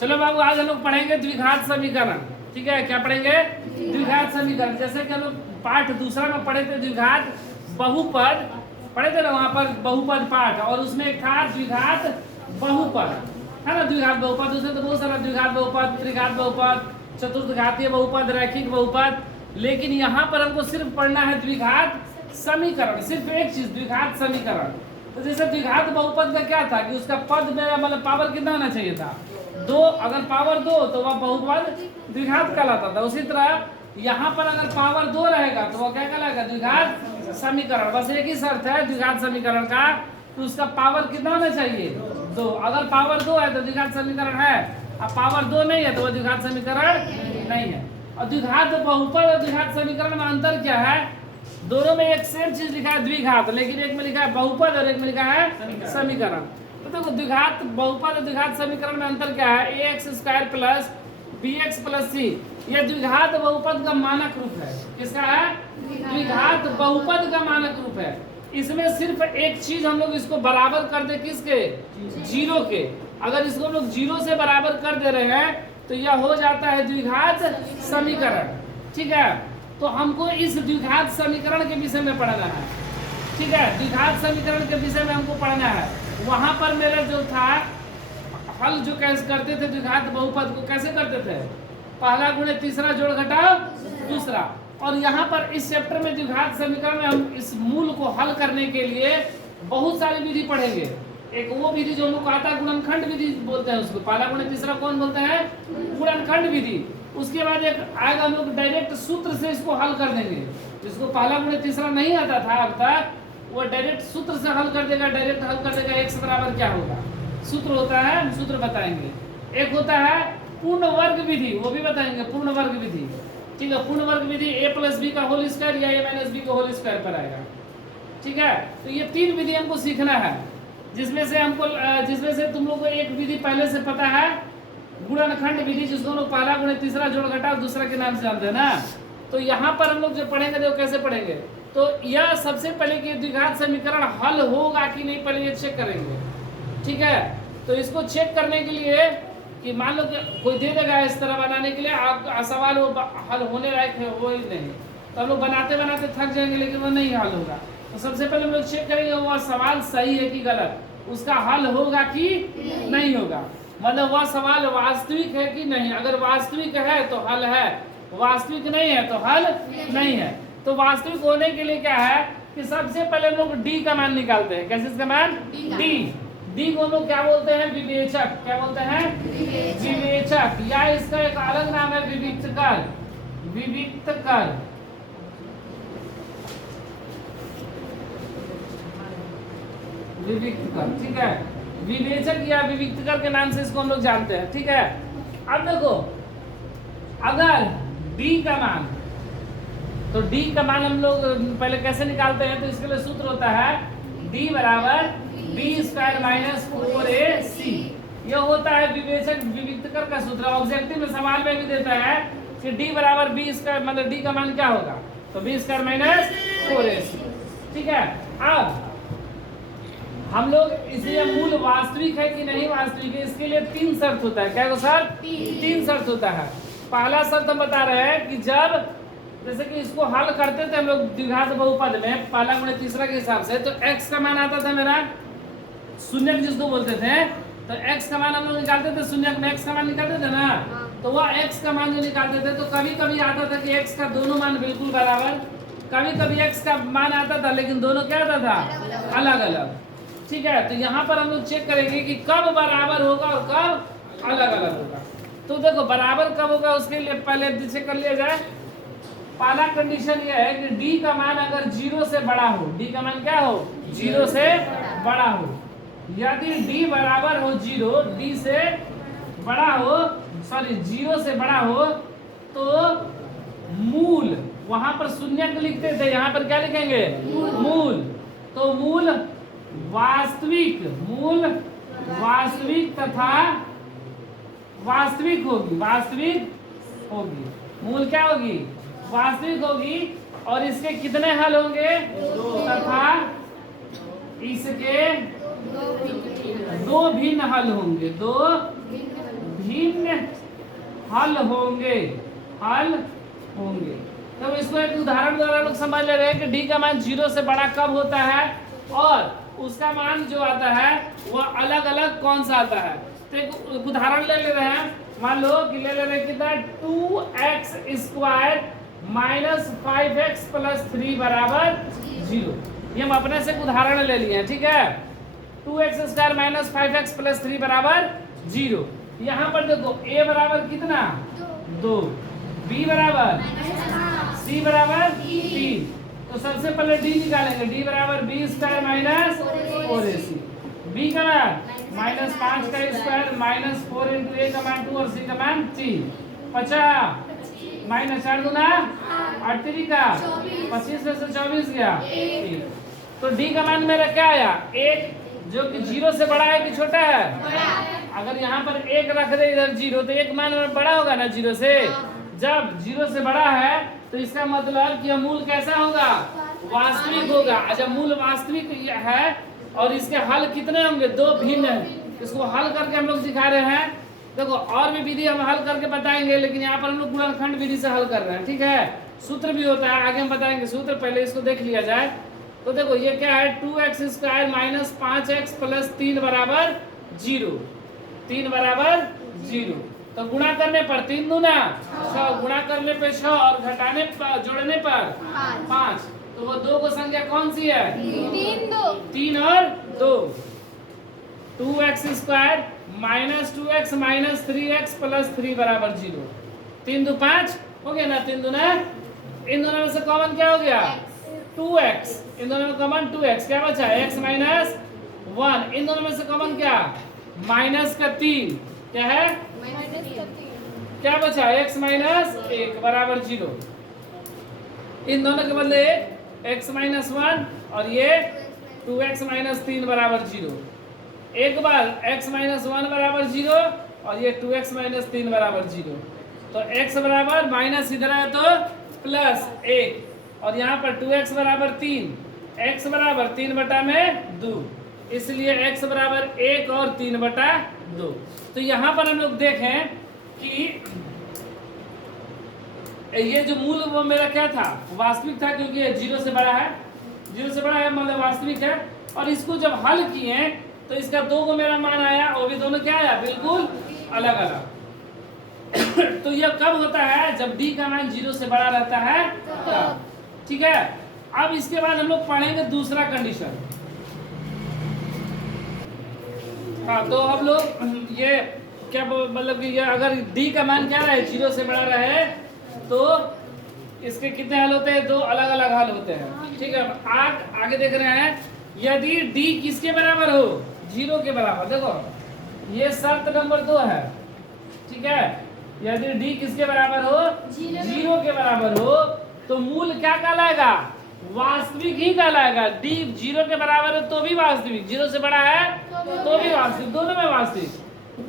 चलो बाबू आज हम लोग पढ़ेंगे द्विघात समीकरण। ठीक है, क्या पढ़ेंगे? द्विघात समीकरण। जैसे कि हम लोग पाठ दूसरा में पढ़े थे द्विघात बहुपद, पढ़े थे ना वहाँ पर बहुपद पाठ, और उसमें एक था द्विघात बहुपद, है ना? द्विघात बहुपद, उसमें तो बहुत सारा द्विघात बहुपद, त्रिघात बहुपद, चतुर्थघातीय बहुपद, रैखिक बहुपद। लेकिन यहाँ पर हमको सिर्फ पढ़ना है द्विघात समीकरण, सिर्फ एक चीज, द्विघात समीकरण। तो जैसे द्विघात बहुपद का क्या था कि उसका पद में मतलब पावर कितना होना चाहिए था? 2। अगर पावर 2 तो वह बहुपद द्विघात कहलाता था। उसी तरह यहाँ पर अगर पावर 2 रहेगा तो वह क्या कहलाएगा? द्विघात समीकरण। बस एक ही शर्त है द्विघात समीकरण का कि उसका पावर कितना होना चाहिए? 2। अगर पावर 2 है तो द्विघात समीकरण है, अब पावर 2 नहीं है तो वह द्विघात समीकरण नहीं है। और द्विघात बहुपद और द्विघात समीकरण में अंतर क्या है? दोनों में एक सेम चीज लिखा है द्विघात, लेकिन एक में लिखा है बहुपद और एक में लिखा है समीकरण। तो देखो द्विघात बहुपद और द्विघात समीकरण में अंतर क्या है? ax² plus bx plus c, यह द्विघात बहुपद का मानक रूप है। किसका है? द्विघात बहुपद का मानक रूप है। इसमें सिर्फ एक चीज हम लोग इसको बराबर कर दे, किसके? 0 के। अगर इसको हम लोग 0 से बराबर कर दे रहे हैं तो यह हो जाता है द्विघात समीकरण। ठीक है, तो हमको इस द्विघात समीकरण के विषय में पढ़ना है। ठीक है, द्विघात समीकरण के विषय में हमको पढ़ना है। वहां पर मेरा जो था हल जो कैसे करते थे द्विघात बहुपद को, कैसे करते थे? पहला गुणे तीसरा जोड़ घटाओ दूसरा। और यहाँ पर इस चैप्टर में द्विघात समीकरण में हम इस मूल को हल करने के लिए बहुत सारी विधि पढ़ेंगे। एक वो विधि जो हम लोग आता है गुणनखंड विधि बोलते हैं उसको, पहला गुणे तीसरा कौन बोलते हैं? गुणनखंड विधि। उसके बाद एक आएगा हम लोग डायरेक्ट सूत्र से इसको हल कर देंगे। जिसको पहला गुणे तीसरा नहीं आता था अब तक, वो डायरेक्ट सूत्र से हल कर देगा, डायरेक्ट हल कर देगा। x बराबर क्या होगा? सूत्र होता है, हम सूत्र बताएंगे। एक होता है पूर्ण वर्ग विधि, वो भी बताएंगे पूर्ण वर्ग विधि। ठीक है, पूर्ण वर्ग विधि a प्लस बी का होल स्क्वायर या a माइनस बी का होल स्क्वायर पर आएगा। ठीक है, तो ये 3 विधि हमको सीखना है, जिसमें से तुम लोग को एक विधि पहले से पता है, गुणनखंड विधि, जिसको हम लोग पहला गुणे तीसरा जोड़ घटाव दूसरा के नाम से जानते हैं ना। तो यहाँ पर हम लोग जो पढ़ेंगे तो कैसे पढ़ेंगे? तो यह सबसे पहले कि द्विघात समीकरण हल होगा कि नहीं, पहले ये चेक करेंगे। ठीक है, तो इसको चेक करने के लिए कि मान लो कि कोई दे देगा इस तरह बनाने के लिए, आप सवाल वो हल होने लायक है वो ही नहीं, तो हम लोग बनाते बनाते थक जाएंगे, लेकिन वो नहीं हल होगा। तो सबसे पहले हम लोग चेक करेंगे वह सवाल सही है कि गलत, उसका हल होगा कि नहीं होगा, मतलब वह सवाल वास्तविक है कि नहीं। अगर वास्तविक है तो हल है, वास्तविक नहीं है तो हल नहीं है। तो वास्तविक होने के लिए क्या है कि सबसे पहले हम लोग डी का मान निकालते हैं। कैसे इसका मान? डी को हम लोग क्या बोलते हैं? विवेचक। क्या बोलते हैं? विवेचक, या इसका एक अलग नाम है विविक्तकर। विविक्तकर, विविक्तकर। ठीक है, विवेचक या विविक्तकर के नाम से इसको हम लोग जानते हैं। ठीक है, अब देखो अगर डी का मान, तो डी का मान हम लोग पहले कैसे निकालते हैं? तो इसके लिए सूत्र होता है डी बराबर b² माइनस 4ac। यह होता है विवेचक विविक्तकर का सूत्र। ऑब्जेक्टिव में सवाल में भी देता है कि डी बराबर b², मतलब डी का मान क्या होगा? तो b² माइनस 4ac। ठीक है, अब हम लोग इसलिए मूल वास्तविक है कि नहीं वास्तविक है, इसके लिए 3 शर्त होता है। क्या सर? 3 शर्त होता है। पहला शर्त हम बता रहे हैं कि जब जैसे कि इसको हल करते थे हम लोग द्विघात बहुपद में पहला गुणे तीसरा के हिसाब से, तो x का मान आता था मेरा शून्यक जिसको बोलते थे, तो x का मान हम लोग निकालते थे, शून्यक में x का मान निकालते थे ना, तो वह x का मान जो निकालते थे तो कभी कभी आता था कि x का दोनों मान बिल्कुल बराबर, कभी कभी x का मान आता था लेकिन दोनों क्या आता था? अलग अलग। ठीक है, तो यहाँ पर हम लोग चेक करेंगे कि कब बराबर होगा और कब अलग अलग होगा। तो देखो बराबर कब होगा उसके लिए पहले चेक कर लिया जाए। पहला कंडीशन यह है कि डी का मान अगर 0 से बड़ा हो, डी का मान क्या हो? 0 से बड़ा हो। यदि डी बराबर हो 0, डी से बड़ा हो, सॉरी 0 से बड़ा हो, तो मूल, वहां पर शून्यक लिखते थे, यहाँ पर क्या लिखेंगे? मूल। तो मूल वास्तविक, मूल वास्तविक तथा वास्तविक होगी, वास्तविक होगी, मूल क्या होगी? वास्तविक होगी। और इसके कितने हल होंगे? तथा इसके 2 भिन्न हल होंगे, 2 भिन्न हल होंगे, हल होंगे। तो इसको एक उदाहरण द्वारा लोग समझ ले रहे हैं कि डी का मान 0 से बड़ा कब होता है और उसका मान जो आता है वह अलग अलग कौन सा आता है। तो एक उदाहरण ले रहे हैं, मान लो कि ले रहे हैं कितना 2x² माइनस 5x प्लस 3 बराबर 0। ये हम अपने से उदाहरण ले लिए हैं, ठीक है। 2x² माइनस 5x प्लस 3 बराबर 0। यहाँ पर देखो a बराबर कितना 2, b बराबर c बराबर 3। तो सबसे पहले d निकालेंगे, d बराबर b² माइनस 4ac। b का मान माइनस 5 का स्क्वायर माइनस 4 इंटू a का मान 2 और c का मान 3। 50 माइनस 4 दूना 8 3 का 25 में से 24 गया 1। तो d का मान मेरा क्या आया 1, जो कि 0 से बड़ा है कि छोटा है, अगर यहाँ पर 1 रख दे इधर 0 तो एक मान बड़ा होगा ना 0 से। जब 0 से बड़ा है तो इसका मतलब कि मूल कैसा होगा, वास्तविक होगा। जब मूल वास्तविक है और इसके हल कितने होंगे, 2 भिन्न है। इसको हल करके हम लोग दिखा रहे हैं। देखो और भी विधि हम हल करके बताएंगे, लेकिन यहाँ पर हम लोग गुणनखंड विधि से हल कर रहे हैं, ठीक है। सूत्र भी होता है, आगे हम बताएंगे सूत्र, पहले इसको देख लिया जाए। तो देखो ये क्या है 2x² माइनस 5x प्लस 3 बराबर 0, 3 बराबर 0। तो गुणा करने पर 3 दूना 6, गुणा करने पे 6 और घटाने पर जोड़ने पर 5। तो वो 2 को संख्या कौन सी है 3 और 2। 2x² minus 2x minus 3x plus 3 बराबर 0। 3 2 5 हो गया ना, 3 दूना, इन दोनों में से कॉमन क्या हो गया 2x, इन दोनों में कॉमन 2x, क्या बचा x माइनस 1। इन दोनों में से कॉमन क्या माइनस का 3, क्या है क्या बचा x माइनस 1 बराबर 0। इन दोनों के बदले x माइनस 1 और ये 2x माइनस 3 बराबर 0। एक बार x माइनस 1 बराबर 0 और ये 2x माइनस 3 बराबर 0। तो x बराबर माइनस इधर है तो प्लस 1 और यहाँ पर 2x बराबर 3, x बराबर 3 बटा में 2, इसलिए x बराबर 1 और 3 बटा 2। तो यहाँ पर हम लोग देखें कि ये जो मूल वो मेरा क्या था वास्तविक था, क्योंकि ये 0 से बड़ा है, 0 से बड़ा है मतलब वास्तविक है। और इसको जब हल किए तो इसका 2 को मेरा मान आया और भी दोनों क्या आया बिल्कुल अलग अलग। तो यह कब होता है जब d का मान 0 से बड़ा रहता है तब, ठीक है। अब इसके बाद हम लोग पढ़ेंगे दूसरा कंडीशन। हाँ तो हम लोग ये क्या मतलब कि ये अगर d का मान क्या रहे 0 से बड़ा रहे तो इसके कितने हल होते हैं, 2 अलग अलग हल होते हैं, ठीक है। आगे देख रहे हैं यदि d किसके बराबर हो 0 के बराबर। देखो ये शर्त नंबर 2 है, ठीक है। यदि d किसके बराबर हो 0 के बराबर हो तो मूल क्या कहलाएगा वास्तविक ही कहलाएगा। d 0 के बराबर है तो भी वास्तविक, 0 से बड़ा है तो भी वास्तविक, दोनों में वास्तविक।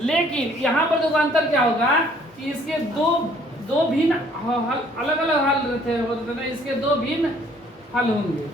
लेकिन यहाँ पर जो अंतर क्या होगा कि इसके दो भिन्न अलग अलग हल रहते हैं, इसके 2 भिन्न हल होंगे।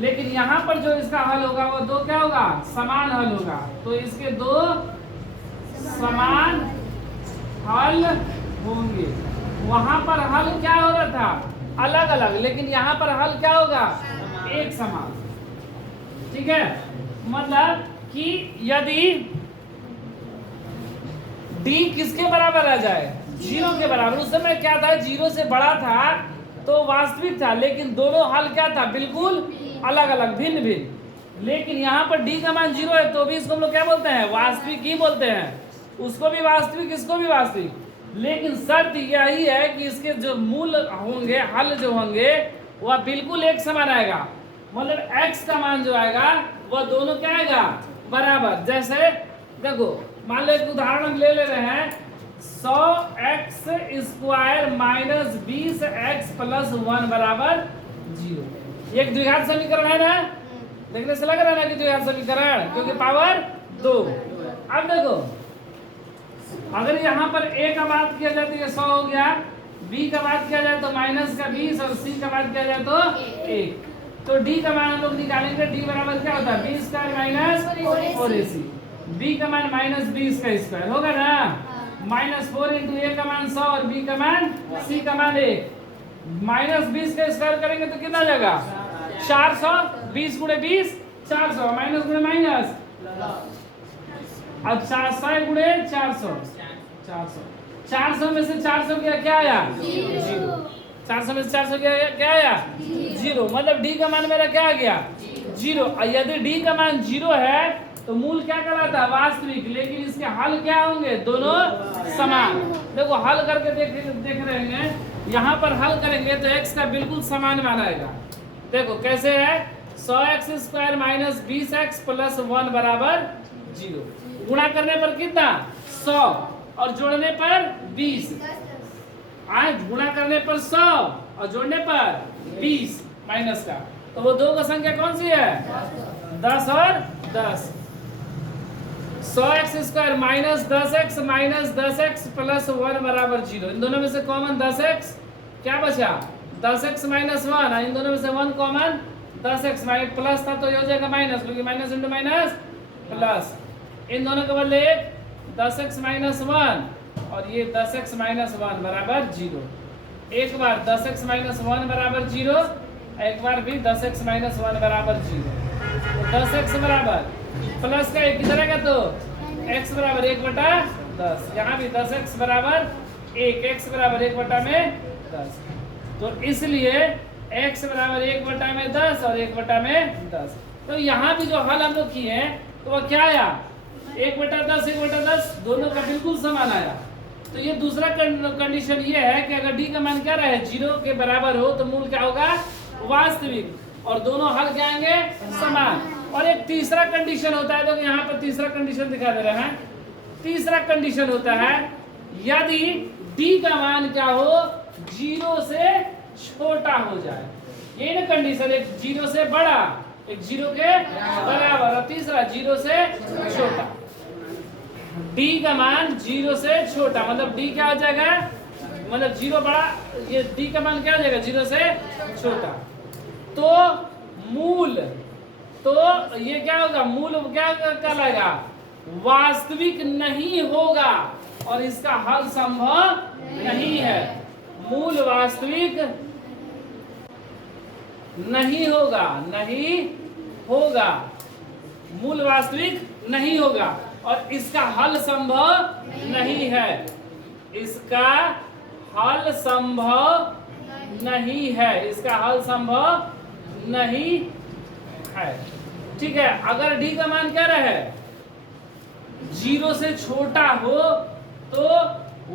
लेकिन यहाँ पर जो इसका हल होगा वो 2 क्या होगा समान हल होगा। तो इसके 2 समान हल होंगे। वहां पर हल क्या हो रहा था अलग अलग, लेकिन यहाँ पर हल क्या होगा एक समान, ठीक है। मतलब कि यदि d किसके बराबर आ जाए 0 के बराबर, उस समय क्या था 0 से बड़ा था तो वास्तविक था, लेकिन दोनों हल क्या था बिल्कुल अलग अलग भिन्न भिन्न। लेकिन यहाँ पर d का मान 0 है तो भी इसको हम लोग क्या बोलते हैं वास्तविक ही बोलते हैं, उसको भी वास्तविक इसको भी वास्तविक। लेकिन शर्त यही है कि इसके जो मूल होंगे हल जो होंगे वह बिल्कुल एक समान आएगा। मतलब x का मान जो आएगा वह दोनों क्या आएगा बराबर। जैसे देखो मान लो एक उदाहरण हम ले रहे हैं 100x² माइनस 20x प्लस 1 बराबर 0। एक द्विघात समीकरण है ना, देखने से लग रहा है ना कि द्विघात समीकरण, क्योंकि पावर 2। अब देखो अगर यहाँ पर a का बात किया जाए तो ये 100 हो गया, b का बात किया जाए तो माइनस का 20 और c का बात किया जाए तो 1। तो d का मान हम लोग निकालेंगे, d बराबर क्या होता है 20² माइनस 4ac। b का मान -20 का स्क्वायर होगा ना, -4 इंटू a का मान 100 और b का मान c का मान 1, -20 का स्क्वायर करेंगे तो कितना आ जाएगा 400, 20 गुणे 20 400, माइनस गुणे माइनस, अब 400 गुणे 400, 400 में से 400 क्या आया 0, 400 में से 400 क्या आया 0, मतलब d का मान मेरा क्या आ गया 0। और यदि d का मान 0 है तो मूल क्या कहलाता है वास्तविक, लेकिन इसके हल क्या होंगे दोनों समान। देखो हल करके देख रहे हैं, यहाँ पर हल करेंगे तो x का बिल्कुल समान मान आएगा। देखो कैसे है, 100x² माइनस 20x प्लस 1 बराबर 0। गुणा करने पर कितना 100 और जोड़ने पर 20, आज गुणा करने पर 100 और जोड़ने पर 20 माइनस का, तो वो दो का संख्या कौन सी है 10 और 10। 100x² minus 10x minus 10x plus 1 बराबर 0। इन दोनों में से कॉमन 10x, क्या बचा 10x माइनस 1, इन दोनों में से 1 कॉमन 10x माइनस प्लस था तो ये हो जाएगा माइनस, क्योंकि माइनस इंटू माइनस प्लस। इन दोनों के बदले एक 10x माइनस 1 और ये 10x माइनस 1 बराबर 0। एक बार 10x माइनस 1 बराबर 0, एक बार भी 10x माइनस 1 बराबर 0। तो 10x बराबर प्लस का एक किधर आएगा तो x बराबर 1/10, यहाँ भी 10x बराबर 1, x बराबर 1/10। तो इसलिए x बराबर 1/10 और 1/10। तो यहाँ भी जो हल हम लोग किए हैं तो वह क्या आया 1/10 1/10 दोनों का बिल्कुल समान आया। तो ये दूसरा कंडीशन ये है कि अगर d का मान क्या रहे 0 के बराबर हो तो मूल क्या होगा वास्तविक, और दोनों हल क्या आएंगे समान। और एक तीसरा कंडीशन होता है, तो यहाँ पर तीसरा कंडीशन दिखा दे रहे हैं। तीसरा कंडीशन होता है यदि d का मान क्या हो 0 से छोटा हो जाए, ये ना कंडीशन, एक 0 से बड़ा एक 0 के बराबर और तीसरा 0 से छोटा। d का मान 0 से छोटा मतलब d क्या हो जाएगा, मतलब 0 बड़ा, ये d का मान क्या हो जाएगा 0 से छोटा। तो मूल, तो ये क्या होगा मूल क्या कहलाएगा वास्तविक नहीं होगा और इसका हल संभव नहीं है। मूल वास्तविक नहीं होगा, नहीं होगा, मूल वास्तविक नहीं होगा और इसका हल संभव नहीं है, इसका हल संभव नहीं है, इसका हल संभव नहीं है। ठीक है, अगर d का मान क्या रहे 0 से छोटा हो तो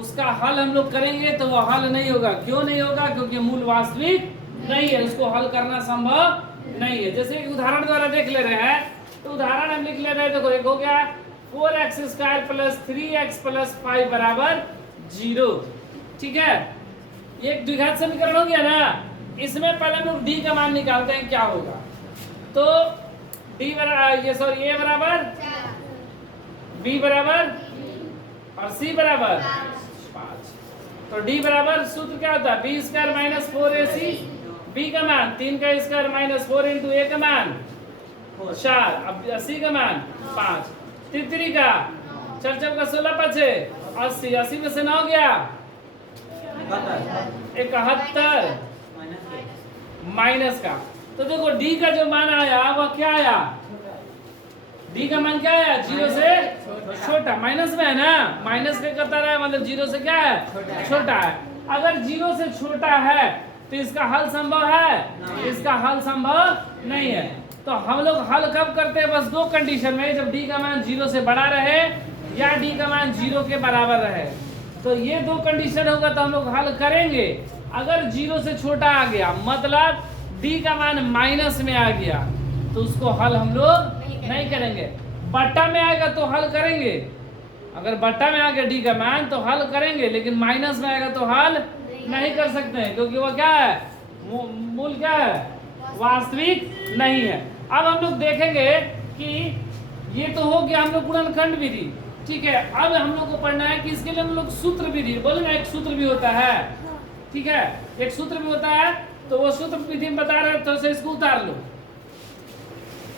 उसका हल हम लोग करेंगे तो वो हल नहीं होगा। क्यों नहीं होगा, क्योंकि मूल वास्तविक नहीं है, उसको हल करना संभव नहीं है। जैसे एक उदाहरण द्वारा देख ले रहे हैं, तो उदाहरण हम लिख ले रहे हैं, देखो एक हो गया 4x² प्लस 3x प्लस 5 बराबर 0। ठीक है, ये एक द्विघात समीकरण हो गया ना। इसमें पहले हम लोग d का मान निकालते हैं क्या होगा। तो d बराबर ये सॉरी a बराबर b बराबर और c बराबर 5। तो d बराबर सूत्र क्या होता है b² माइनस 4ac, b का मान 3 का स्क्वायर माइनस 4 इंटू a का मान 4, अब c का मान 5, 3 का 4 का 16 5 80, 80 में से 9 गया 71 माइनस का। तो देखो d का जो मान आया वह क्या आया, d का मान क्या आया 0 से छोटा, माइनस में है ना, माइनस के करता रहा मतलब 0 से क्या है छोटा है। अगर 0 से छोटा है तो इसका हल संभव है, इसका हल संभव नहीं है। तो हम लोग हल कब करते हैं, बस दो कंडीशन में, जब d का मान 0 से बड़ा रहे या d का मान 0 के बराबर रहे। तो ये दो कंडीशन होगा तो हम लोग हल करेंगे। अगर 0 से छोटा आ गया मतलब d का मान माइनस में आ गया तो उसको हल हम लोग नहीं करेंगे। बट्टा में आएगा तो हल करेंगे, अगर बट्टा में आ गया d का मान तो हल करेंगे, लेकिन माइनस में आएगा तो हल नहीं कर सकते हैं, क्योंकि वो क्या है मूल क्या है वास्तविक नहीं है। अब हम लोग देखेंगे कि ये तो हो गया हम लोग गुणनखंड विधि। ठीक है, अब हम लोग को पढ़ना है कि इसके लिए हम लोग सूत्र विधि, बोले ना एक सूत्र भी होता है। ठीक है, एक सूत्र भी होता है, तो वो सूत्र विधि में बता रहे हैं तो इसको उतार लो।